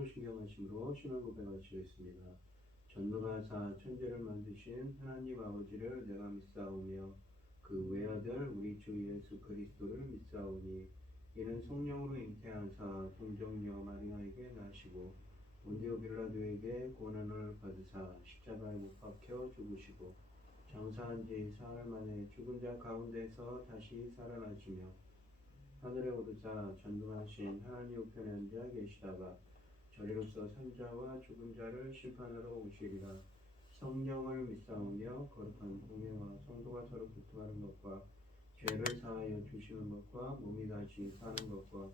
사도신경하심으로 신을 고백하시겠습니다. 전능하사 천지를 만드신 하나님 아버지를 내가 믿사오며 그 외아들 우리 주 예수 그리스도를 믿사오니 이는 성령으로 잉태하사 동정녀 마리아에게 나시고 본디오 빌라도에게 고난을 받으사 십자가에 못 박혀 죽으시고 장사한 지 사흘 만에 죽은 자 가운데서 다시 살아나시며 하늘에 오르사 전능하신 하나님 우편에 앉아 계시다가 저리로서 산자와 죽은 자를 심판하러 오시리라. 성령을 믿사오며 거룩한 공예와 성도가 서로 교통하는 것과 죄를 사하여 주시는 것과 몸이 다시 사는 것과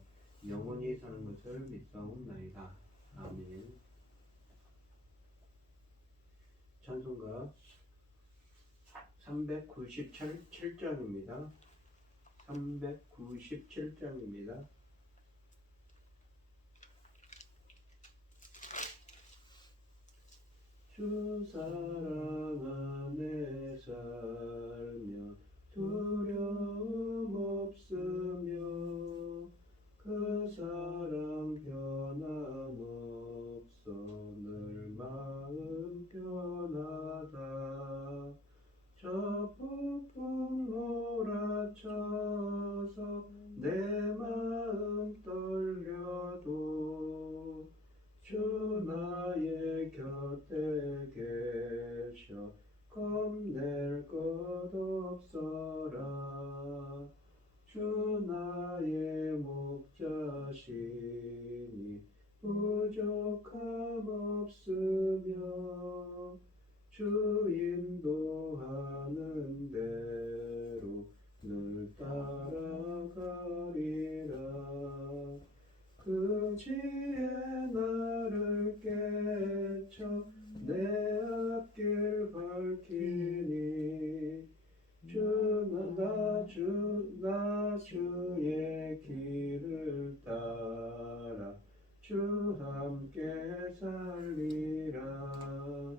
영원히 사는 것을 믿사옵나이다. 아멘. 찬송가 397장입니다. 397장입니다. 주 사랑 안에 살며 두려움 없으며 그 사랑 변함없어 늘 마음 편하다. 저 폭풍 몰아쳐서 내 마음 떨려도 주 나의 곁에 계셔 겁낼 것 없어라. 주 나의 목자시니 부족함 없으며 주 인도하는 대로 늘 따라가리라. 그 지혜 나를 깨쳐 내 앞길 밝히니 나 주의 길을 따라 주 함께 살리라.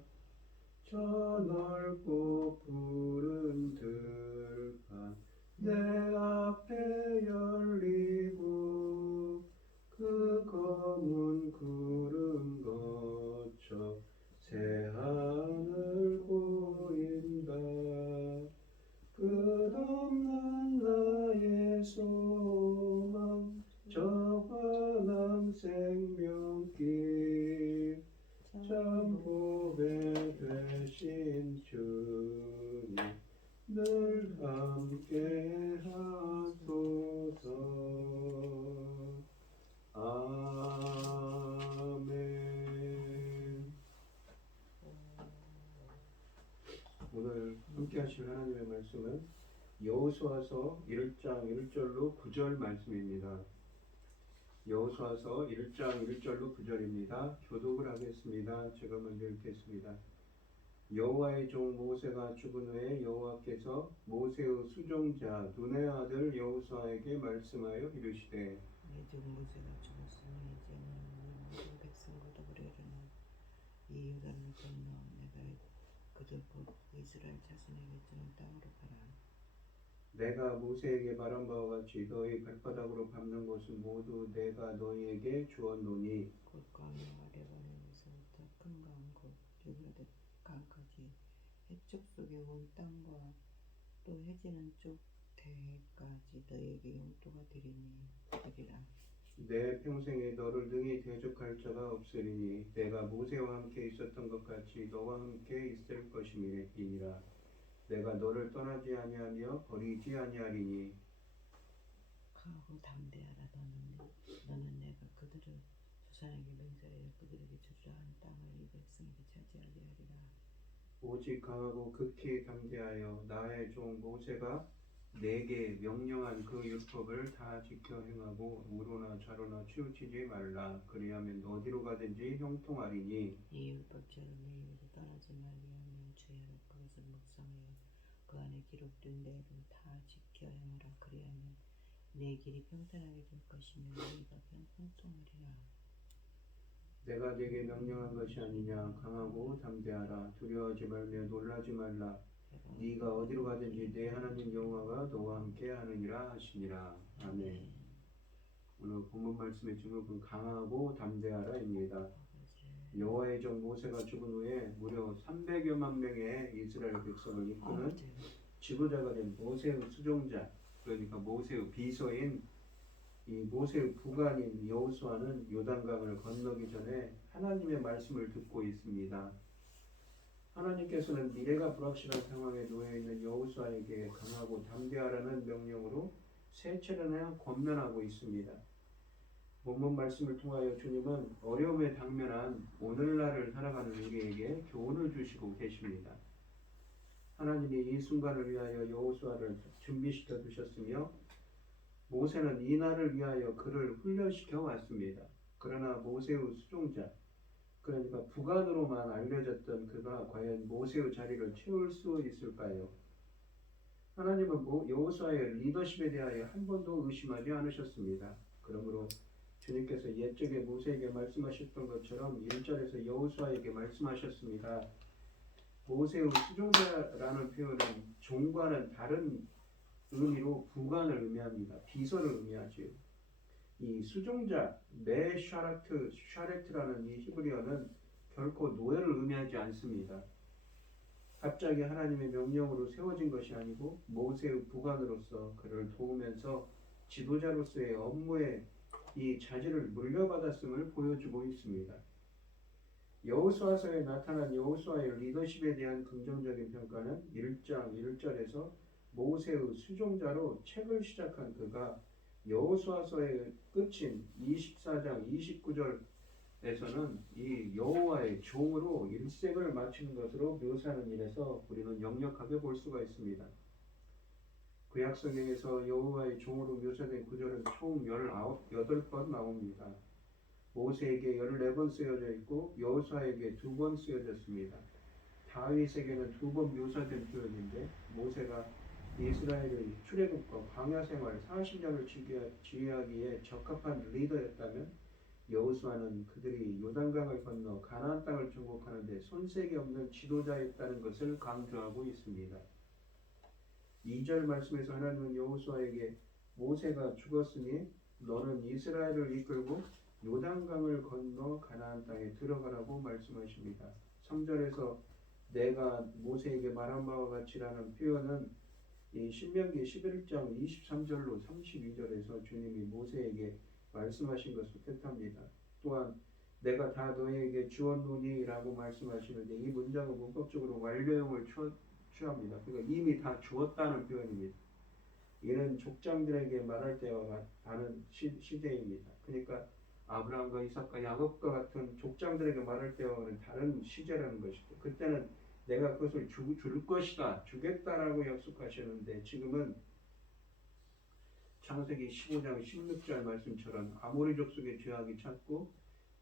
저 넓고 푸른 들판 내 앞에 열리고 그 검은 구름 거쳐 새하늘 보인다. 끝없는 나의 소망 저 환한 생명길 참 보배 되신 주님 늘 함께 하소서. 아멘. 오늘 함께 하실 하나님의 말씀은 여호수아서 1장 1절로 9절 말씀입니다. 여호수아서 1장 1절로 9절입니다. 교독을 하겠습니다. 제가 먼저 읽겠습니다. 여호와의 종 모세가 죽은 후에 여호와께서 모세의 수종자 눈의 아들 여호수아에게 말씀하여 이르시되 내 종 모세가 죽었으니 이제는 모든 백성과도 그러려나 이 요단을 건너 내가 그들 곧 이스라엘 자손에게 주는 땅으로 가라. 내가 모세에게 말한 바와 같이 너희 발바닥으로 밟는 곳은 모두 내가 너희에게 주었노니 곧 광야와 레바논에서부터 큰 강 곧 유브라데 강까지 해쪽 속의 온 땅과 또 해지는 쪽 대까지 너희에게 용도가 되리라. 내 평생에 너를 능히 대적할 자가 없으리니 내가 모세와 함께 있었던 것 같이 너와 함께 있을 것임이니라. 내가 너를 떠나지 아니하며 버리지 아니하리니 강하고 담대하라. 너는 내가 그들을 조상에게 맹세하여 그들에게 주리라 한 땅을 이 백성에게 차지하게 하리라. 오직 강하고 극히 담대하여 나의 종 모세가 내게 명령한 그 율법을 다 지켜 행하고 우로나 좌로나 치우치지 말라. 그리하면 어디로 가든지 형통하리니 이 율법대로 내 입에서 떠나지 말게 하며 주의하라. 그것을 묵상하여 그 안에 기록된 대로 다 지켜 행하라. 그리하면 내 길이 평탄하게 될 것이며 너희가 형통하리라. 내가 네게 명령한 것이 아니냐. 강하고 담대하라. 두려워하지 말며 놀라지 말라. 네가 어디로 가든지 내 하나님 여호와가 너와 함께 하느니라 하시니라. 아멘. 오늘 본문 말씀의 제목은 강하고 담대하라입니다. 아버지. 여호와의 종 모세가 죽은 후에 무려 300여만 명의 이스라엘 백성을 이끄는 아버지. 지도자가 된 모세의 수종자, 그러니까 모세의 비서인 이 모세의 부관인 여호수아는 요단강을 건너기 전에 하나님의 말씀을 듣고 있습니다. 하나님께서는 미래가 불확실한 상황에 놓여 있는 여호수아에게 강하고 담대하라는 명령으로 세 차례나 권면하고 있습니다. 본문 말씀을 통하여 주님은 어려움에 당면한 오늘날을 살아가는 우리에게 교훈을 주시고 계십니다. 하나님이 이 순간을 위하여 여호수아를 준비시켜 두셨으며 모세는 이 날을 위하여 그를 훈련시켜 왔습니다. 그러나 모세의 수종자, 그러니까 부관으로만 알려졌던 그가 과연 모세의 자리를 채울 수 있을까요? 하나님은 여호수아의 리더십에 대하여 한 번도 의심하지 않으셨습니다. 그러므로 주님께서 옛적에 모세에게 말씀하셨던 것처럼 1절에서 여호수아에게 말씀하셨습니다. 모세의 수종자라는 표현은 종과는 다른 의미로 부관을 의미합니다. 비서를 의미하지요. 이 수종자, 샤레트라는 이 히브리어는 결코 노예를 의미하지 않습니다. 갑자기 하나님의 명령으로 세워진 것이 아니고 모세의 부관으로서 그를 도우면서 지도자로서의 업무에 이 자질을 물려받았음을 보여주고 있습니다. 여호수아서에 나타난 여호수아의 리더십에 대한 긍정적인 평가는 1장 1절에서 모세의 수종자로 책을 시작한 그가 여호수아서의 끝인 24장 29절에서는 이 여호와의 종으로 일생을 마치는 것으로 묘사하는 일에서 우리는 역력하게 볼 수가 있습니다. 구약 성경에서 여호와의 종으로 묘사된 구절은 총 18번 나옵니다. 모세에게 14번 쓰여져 있고 여호수아에게 2번 쓰여졌습니다. 다윗에게는 2번 묘사된 표현인데 모세가 이스라엘의 출애굽과 광야 생활 40년을 지휘하기에 적합한 리더였다면 여호수아는 그들이 요단강을 건너 가나안 땅을 정복하는 데 손색이 없는 지도자였다는 것을 강조하고 있습니다. 2절 말씀에서 하나님은 여호수아에게 모세가 죽었으니 너는 이스라엘을 이끌고 요단강을 건너 가나안 땅에 들어가라고 말씀하십니다. 3절에서 내가 모세에게 말한 바와 같이라는 표현은 이 신명기 11장 23절로 32절에서 주님이 모세에게 말씀하신 것을 뜻합니다. 또한 내가 다 너에게 주었노니 라고 말씀하시는데 이 문장은 문법적으로 완료형을 취합니다. 그러니까 이미 다 주었다는 표현입니다. 이는 족장들에게 말할 때와 다른 시제입니다. 그러니까 아브라함과 이삭과 야곱과 같은 족장들에게 말할 때와는 다른 시제라는 것이죠. 그때는 내가 그것을 줄 것이다, 주겠다라고 약속하셨는데 지금은 창세기 15장 16절 말씀처럼 아모리 족속의 죄악이 찼고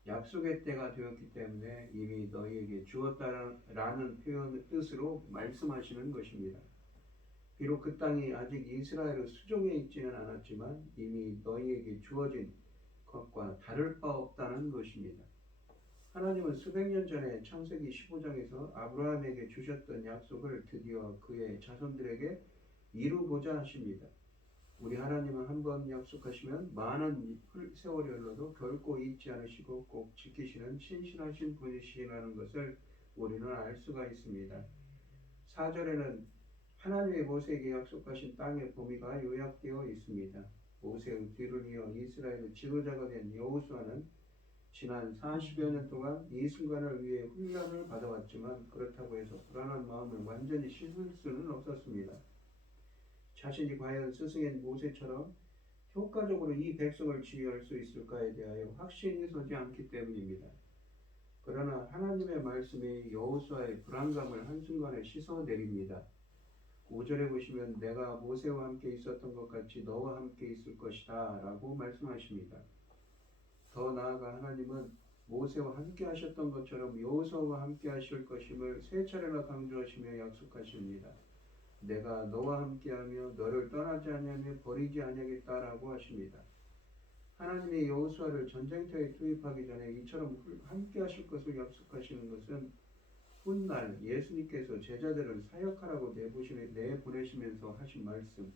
약속의 때가 되었기 때문에 이미 너희에게 주었다라는 표현 뜻으로 말씀하시는 것입니다. 비록 그 땅이 아직 이스라엘의 수종에 있지는 않았지만 이미 너희에게 주어진 것과 다를 바 없다는 것입니다. 하나님은 수백 년 전에 창세기 15장에서 아브라함에게 주셨던 약속을 드디어 그의 자손들에게 이루고자 하십니다. 우리 하나님은 한번 약속하시면 많은 세월이 흘러도 결코 잊지 않으시고 꼭 지키시는 신실하신 분이시라는 것을 우리는 알 수가 있습니다. 4절에는 하나님의 모세에게 약속하신 땅의 범위가 요약되어 있습니다. 모세의 뒤를 이어 이스라엘의 지도자가 된 여호수아는 지난 40여 년 동안 이 순간을 위해 훈련을 받아왔지만 그렇다고 해서 불안한 마음을 완전히 씻을 수는 없었습니다. 자신이 과연 스승인 모세처럼 효과적으로 이 백성을 지휘할 수 있을까에 대하여 확신이 서지 않기 때문입니다. 그러나 하나님의 말씀이 여호수아의 불안감을 한순간에 씻어내립니다. 5절에 보시면 내가 모세와 함께 있었던 것 같이 너와 함께 있을 것이다 라고 말씀하십니다. 더 나아가 하나님은 모세와 함께 하셨던 것처럼 여호수아와 함께 하실 것임을 세 차례나 강조하시며 약속하십니다. 내가 너와 함께하며 너를 떠나지 아니하며 버리지 아니하겠다라고 하십니다. 하나님이 여호수아를 전쟁터에 투입하기 전에 이처럼 함께 하실 것을 약속하시는 것은 훗날 예수님께서 제자들을 사역하라고 내보내시면서 하신 말씀,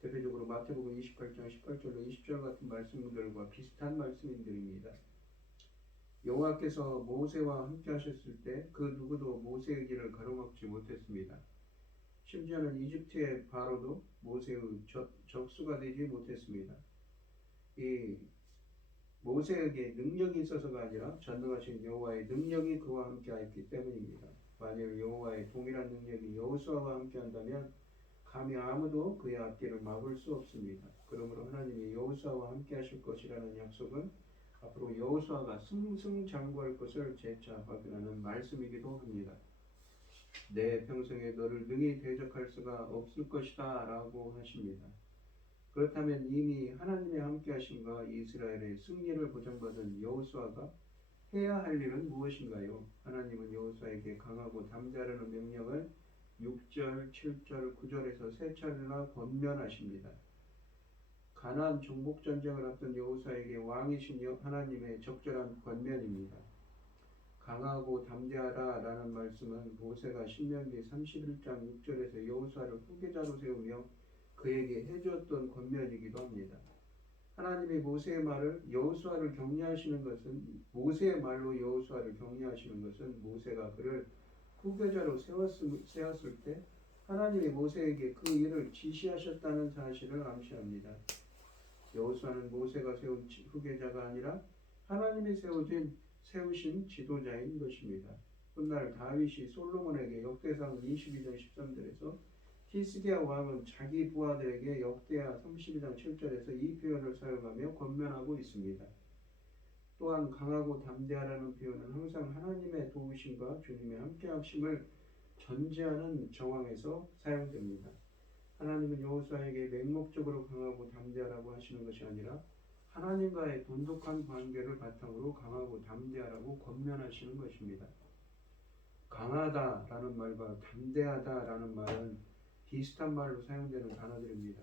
대표적으로 마태복음 28장 18절로 20절 같은 말씀들과 비슷한 말씀들입니다. 여호와께서 모세와 함께 하셨을 때 그 누구도 모세의 길을 가로막지 못했습니다. 심지어는 이집트의 바로도 모세의 적수가 되지 못했습니다. 이 모세에게 능력이 있어서가 아니라 전능하신 여호와의 능력이 그와 함께 하였기 때문입니다. 만일 여호와의 동일한 능력이 여호수아와 함께 한다면 감히 아무도 그의 앞길을 막을 수 없습니다. 그러므로 하나님이 여호수아와 함께 하실 것이라는 약속은 앞으로 여호수아가 승승장구할 것을 재차 확인하는 말씀이기도 합니다. 내 평생에 너를 능히 대적할 수가 없을 것이다 라고 하십니다. 그렇다면 이미 하나님의 함께 하심과 이스라엘의 승리를 보장받은 여호수아가 해야 할 일은 무엇인가요? 하나님은 여호수아에게 강하고 담대하라는 명령을 6절, 7절, 9절에서 세 차례나 권면하십니다. 가나안 정복 전쟁을 앞둔 여호수아에게 왕이신 하나님의 적절한 권면입니다. 강하고 담대하라 라는 말씀은 모세가 신명기 31장 6절에서 여호수아를 후계자로 세우며 그에게 해주었던 권면이기도 합니다. 하나님이 모세의 말을 여호수아를 격려하시는 것은 모세의 말로 여호수아를 격려하시는 것은 모세가 그를 후계자로 세웠을 때 하나님이 모세에게 그 일을 지시하셨다는 사실을 암시합니다. 여호수아는 모세가 세운 후계자가 아니라 하나님이 세우신 지도자인 것입니다. 훗날 다윗이 솔로몬에게 역대상 22장 13절에서 히스기야 왕은 자기 부하들에게 역대하 32장 7절에서 이 표현을 사용하며 권면하고 있습니다. 또한 강하고 담대하라는 표현은 항상 하나님의 도우심과 주님의 함께하심을 전제하는 정황에서 사용됩니다. 하나님은 여호수아에게 맹목적으로 강하고 담대하라고 하시는 것이 아니라 하나님과의 돈독한 관계를 바탕으로 강하고 담대하라고 권면하시는 것입니다. 강하다라는 말과 담대하다라는 말은 비슷한 말로 사용되는 단어들입니다.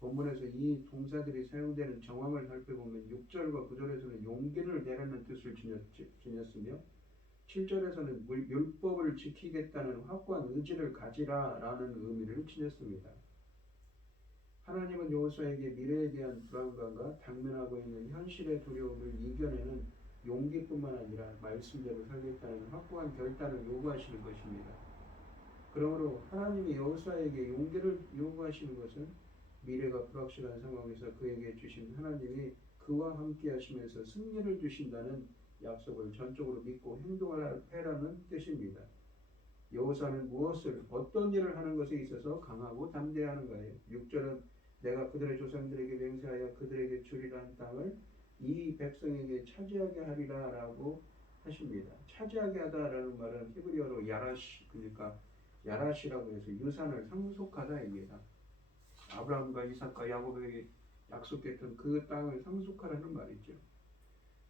본문에서 이 동사들이 사용되는 정황을 살펴보면 6절과 9절에서는 용기를 내라는 뜻을 지녔으며 7절에서는 율법을 지키겠다는 확고한 의지를 가지라라는 의미를 지녔습니다. 하나님은 여호수아에게 미래에 대한 불안감과 당면하고 있는 현실의 두려움을 이겨내는 용기뿐만 아니라 말씀대로 살겠다는 확고한 결단을 요구하시는 것입니다. 그러므로 하나님이 여호수아에게 용기를 요구하시는 것은 미래가 불확실한 상황에서 그에게 주신 하나님이 그와 함께 하시면서 승리를 주신다는 약속을 전적으로 믿고 행동하라는 뜻입니다. 여호수아는 어떤 일을 하는 것에 있어서 강하고 담대하는가요? 6절은 내가 그들의 조상들에게 맹세하여 그들에게 주리란 땅을 이 백성에게 차지하게 하리라 라고 하십니다. 차지하게 하다라는 말은 히브리어로 야라시, 그러니까 야라시라고 해서 유산을 상속하다입니다. 아브라함과 이삭과 야곱에게 약속했던 그 땅을 상속하라는 말이죠.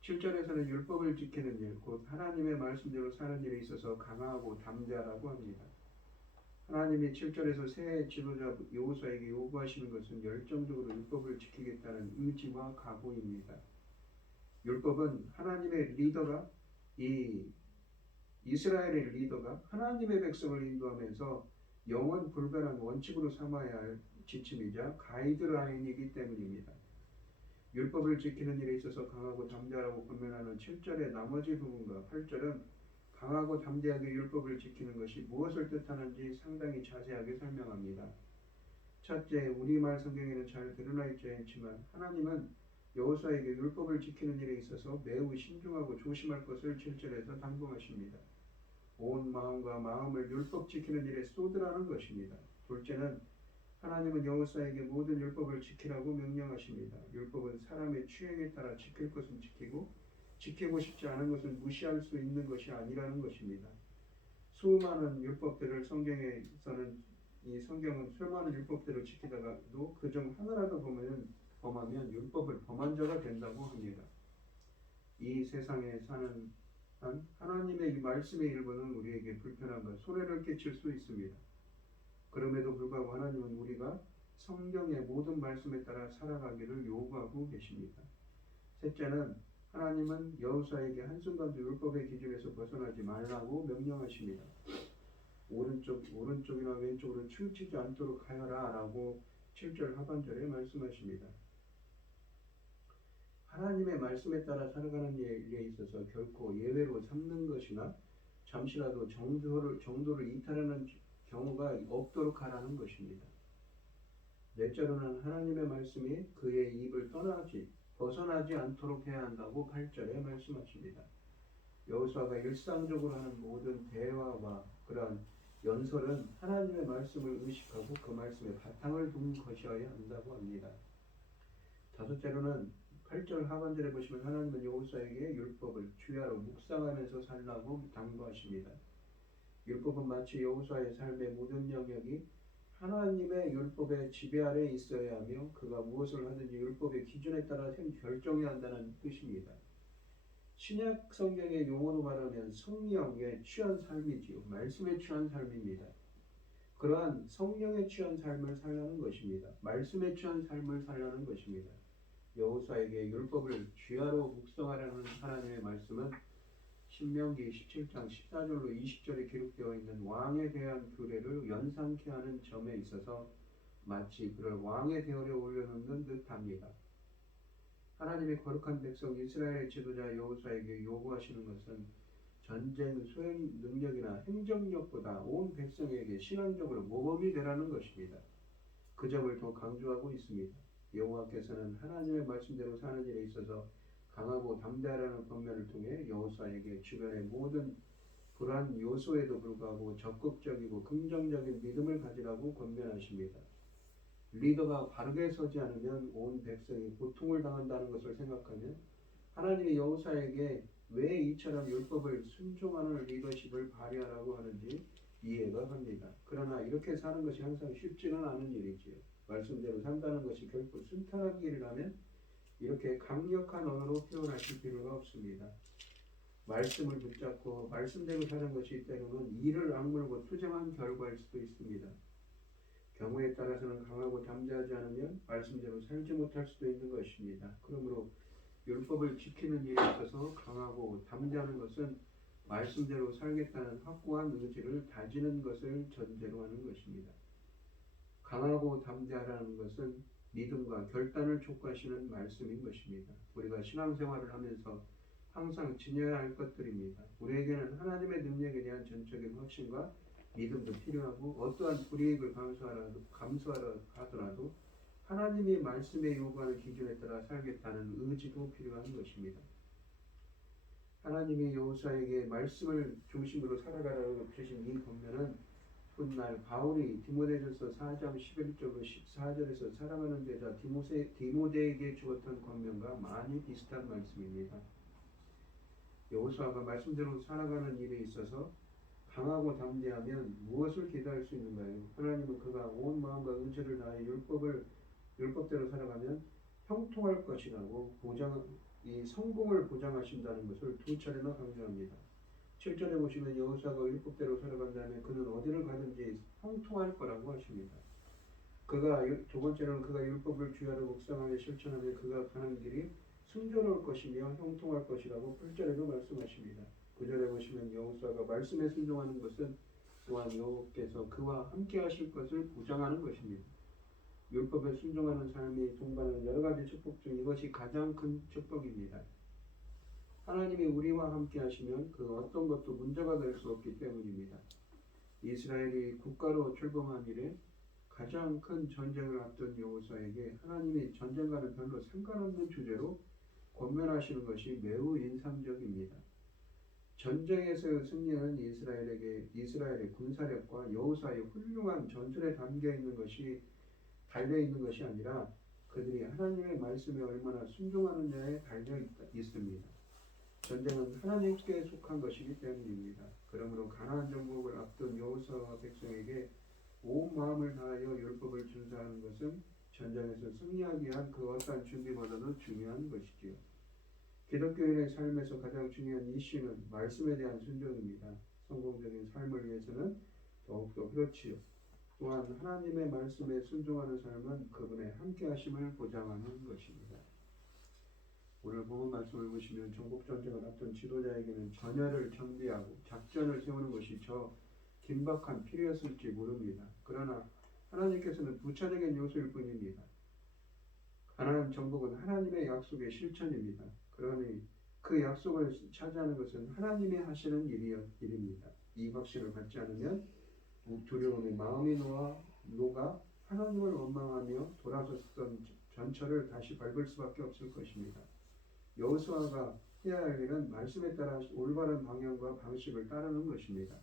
7절에서는 율법을 지키는 일, 곧 하나님의 말씀대로 사는 일에 있어서 강하고 담대하라고 합니다. 하나님이 7절에서 새 지도자 여호수아에게 요구하시는 것은 열정적으로 율법을 지키겠다는 의지와 각오입니다. 율법은 하나님의 리더가 이스라엘의 리더가 하나님의 백성을 인도하면서 영원 불변한 원칙으로 삼아야 할 지침이자 가이드라인이기 때문입니다. 율법을 지키는 일에 있어서 강하고 담대하라고 권면하는 7절의 나머지 부분과 8절은 강하고 담대하게 율법을 지키는 것이 무엇을 뜻하는지 상당히 자세하게 설명합니다. 첫째, 우리말 성경에는 잘 드러나 있지 않지만 하나님은 여호수아에게 율법을 지키는 일에 있어서 매우 신중하고 조심할 것을 7절에서 당부하십니다. 온 마음과 마음을 율법 지키는 일에 쏟으라는 것입니다. 둘째는 하나님은 여호수아에게 모든 율법을 지키라고 명령하십니다. 율법은 사람의 취향에 따라 지킬 것은 지키고 지키고 싶지 않은 것은 무시할 수 있는 것이 아니라는 것입니다. 수많은 율법들을 성경은 수많은 율법들을 지키다가도 그중 하나라도 범하면 율법을 범한 자가 된다고 합니다. 이 세상에 사는 한 하나님의 이 말씀의 일부는 우리에게 불편함과 손해를 끼칠 수 있습니다. 그럼에도 불구하고 하나님은 우리가 성경의 모든 말씀에 따라 살아가기를 요구하고 계십니다. 셋째는 하나님은 여호수아에게 한순간도 율법의 기준에서 벗어나지 말라고 명령하십니다. 오른쪽이나 왼쪽으로 치우치지 않도록 하여라 라고 7절 하반절에 말씀하십니다. 하나님의 말씀에 따라 살아가는 일에 있어서 결코 예외로 삼는 것이나 잠시라도 정도를 이탈하는 경우가 없도록 하라는 것입니다. 넷째로는 하나님의 말씀이 그의 입을 벗어나지 않도록 해야 한다고 8절에 말씀하십니다. 여호수아가 일상적으로 하는 모든 대화와 그러한 연설은 하나님의 말씀을 의식하고 그 말씀에 바탕을 둔 것이어야 한다고 합니다. 다섯째로는 8절 하반절에 보시면 하나님은 여호수아에게 율법을 주야로 묵상하면서 살라고 당부하십니다. 율법은 마치 여호수아의 삶의 모든 영역이 하나님의 율법의 지배 아래 있어야 하며 그가 무엇을 하든지 율법의 기준에 따라 결정해야 한다는 뜻입니다. 신약 성경의 용어로 말하면 성령에 취한 삶이지요. 말씀에 취한 삶입니다. 그러한 성령에 취한 삶을 살라는 것입니다. 말씀에 취한 삶을 살라는 것입니다. 여호수아에게 율법을 주야로 묵상하라는 하나님의 말씀은 신명기 17장 14절로 20절에 기록되어 있는 왕에 대한 규례를 연상케 하는 점에 있어서 마치 그를 왕의 대열에 올려놓는 듯합니다. 하나님의 거룩한 백성 이스라엘의 지도자 여호수아에게 요구하시는 것은 전쟁 수행 능력이나 행정력보다 온 백성에게 신앙적으로 모범이 되라는 것입니다. 그 점을 더 강조하고 있습니다. 여호와께서는 하나님의 말씀대로 사는 일에 있어서 강하고 담대하라는 권면을 통해 여호수아에게 주변의 모든 불안 요소에도 불구하고 적극적이고 긍정적인 믿음을 가지라고 권면하십니다. 리더가 바르게 서지 않으면 온 백성이 고통을 당한다는 것을 생각하면 하나님이 여호수아에게 왜 이처럼 율법을 순종하는 리더십을 발휘하라고 하는지 이해가 갑니다. 그러나 이렇게 사는 것이 항상 쉽지는 않은 일이지요. 말씀대로 산다는 것이 결코 순탄한 길이라면 이렇게 강력한 언어로 표현하실 필요가 없습니다. 말씀을 붙잡고 말씀대로 사는 것이 때로는 이를 악물고 투정한 결과일 수도 있습니다. 경우에 따라서는 강하고 담대하지 않으면 말씀대로 살지 못할 수도 있는 것입니다. 그러므로 율법을 지키는 일에 있어서 강하고 담대하는 것은 말씀대로 살겠다는 확고한 의지를 다지는 것을 전제로 하는 것입니다. 강하고 담대하라는 것은 믿음과 결단을 촉구하시는 말씀인 것입니다. 우리가 신앙생활을 하면서 항상 지녀야 할 것들입니다. 우리에게는 하나님의 능력에 대한 전적인 확신과 믿음도 필요하고 어떠한 불이익을 감수하라 하더라도 하나님이 말씀에 요구하는 기준에 따라 살겠다는 의지도 필요한 것입니다. 하나님이 여호수아에게 말씀을 중심으로 살아가라고 주신 이 권면은 훗날 바울이 디모데전서 4장 11절로 14절에서 사랑하는 제자 디모데에게 주었던 권면과 많이 비슷한 말씀입니다. 여호수아가 말씀대로 살아가는 일에 있어서 강하고 담대하면 무엇을 기대할 수 있는가요? 하나님은 그가 온 마음과 의지를 다해 율법대로 살아가면 형통할 것이라고 이 성공을 보장하신다는 것을 두 차례나 강조합니다. 7절에 보시면 여호수아가 율법대로 살아간다면 그는 어디를 가든지 형통할 거라고 하십니다. 두 번째로는 그가 율법을 주야로 묵상하며 실천하며 그가 가는 길이 순조로울 것이며 형통할 것이라고 8절에도 말씀하십니다. 9절에 보시면 여호수아가 말씀에 순종하는 것은 또한 여호와께서 그와 함께 하실 것을 보장하는 것입니다. 율법에 순종하는 삶이 동반하는 여러 가지 축복 중 이것이 가장 큰 축복입니다. 하나님이 우리와 함께 하시면 그 어떤 것도 문제가 될 수 없기 때문입니다. 이스라엘이 국가로 출범한 이래 가장 큰 전쟁을 앞둔 여호수아에게 하나님이 전쟁과는 별로 상관없는 주제로 권면하시는 것이 매우 인상적입니다. 전쟁에서의 승리는 이스라엘의 군사력과 여호수아의 훌륭한 전술에 달려 있는 것이 아니라 그들이 하나님의 말씀에 얼마나 순종하느냐에 달려 있습니다. 전쟁은 하나님께 속한 것이기 때문입니다. 그러므로 가나안 정복을 앞둔 여호수아와 백성에게 온 마음을 다하여 율법을 준수하는 것은 전쟁에서 승리하기 위한 그 어떠한 준비보다도 중요한 것이지요. 기독교인의 삶에서 가장 중요한 이슈는 말씀에 대한 순종입니다. 성공적인 삶을 위해서는 더욱더 그렇지요. 또한 하나님의 말씀에 순종하는 삶은 그분의 함께하심을 보장하는 것입니다. 오늘 본문 말씀을 보시면 정복전쟁을 앞둔 지도자에게는 전열을 정비하고 작전을 세우는 것이 저 긴박한 필요였을지 모릅니다. 그러나 하나님께서는 부차적인 요소일 뿐입니다. 하나님 정복은 하나님의 약속의 실천입니다. 그러니 그 약속을 차지하는 것은 하나님이 하시는 일입니다. 이 확신을 갖지 않으면 두려움의 마음이 녹아 하나님을 원망하며 돌아섰던 전철을 다시 밟을 수밖에 없을 것입니다. 여호수아가 해야 할 일은 말씀에 따라 올바른 방향과 방식을 따르는 것입니다.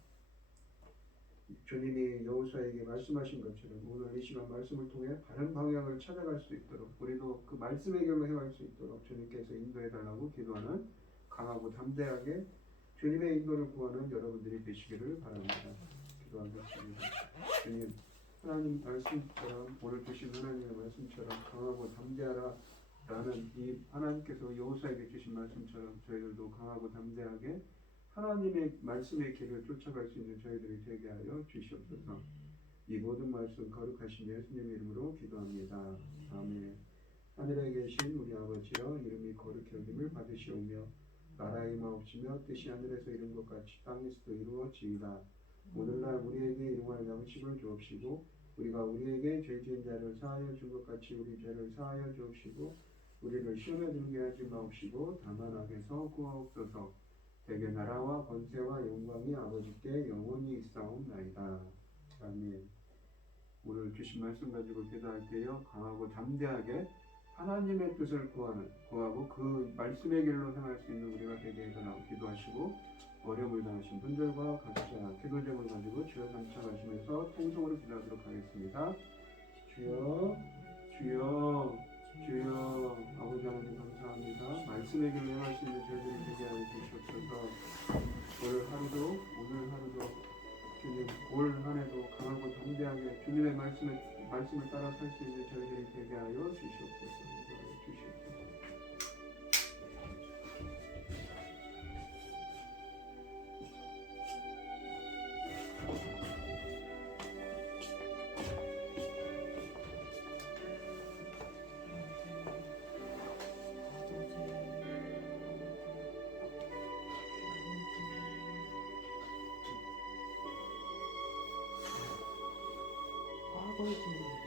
주님이 여호수아에게 말씀하신 것처럼 오늘 이 시간 말씀을 통해 바른 방향을 찾아갈 수 있도록 우리도 그 말씀의 길로 행할 수 있도록 주님께서 인도해 달라고 기도하는 강하고 담대하게 주님의 인도를 구하는 여러분들이 되시기를 바랍니다. 기도하겠습니다. 주님, 하나님 말씀처럼 오늘 주신 하나님의 말씀처럼 강하고 담대하라 라는 이 하나님께서 여호수아에게 주신 말씀처럼 저희들도 강하고 담대하게 하나님의 말씀의 길을 쫓아갈 수 있는 저희들이 되게 하여 주시옵소서. 이 모든 말씀 거룩하신 예수님의 이름으로 기도합니다. 아멘. 하늘에 계신 우리 아버지여, 이름이 거룩히 여김을 받으시오며 나라의 임하옵시며 뜻이 하늘에서 이룬 것 같이 땅에서도 이루어지이다. 오늘날 우리에게 일용할 양식을 주옵시고 우리가 우리에게 죄 지은 자를 사하여 준 것 같이 우리 죄를 사하여 주옵시고 우리를 시험에 들게 하지 마옵시고 다만 악에서 구하옵소서. 대개 나라와 권세와 영광이 아버지께 영원히 있사옵나이다. 아멘. 오늘 주신 말씀 가지고 기도할 때요, 강하고 담대하게 하나님의 뜻을 구하고 그 말씀의 길로 행할 수 있는 우리가 되게 해달라고 기도하시고, 어려움을 당하신 분들과 각자 기도 제목을 가지고 주여 삼창하시면서 통성으로 기도하도록 하겠습니다. 주여, 주여, 주여. 아버지 하나님 감사합니다. 말씀의 길로 행할 수 있는 저희들이 되게 하여 주시옵소서. 오늘 하루도 주님, 올 한해도 강하고 담대하게 주님의 말씀을 따라 살 수 있는 저희들이 되게 하여 주시옵소서. 아버지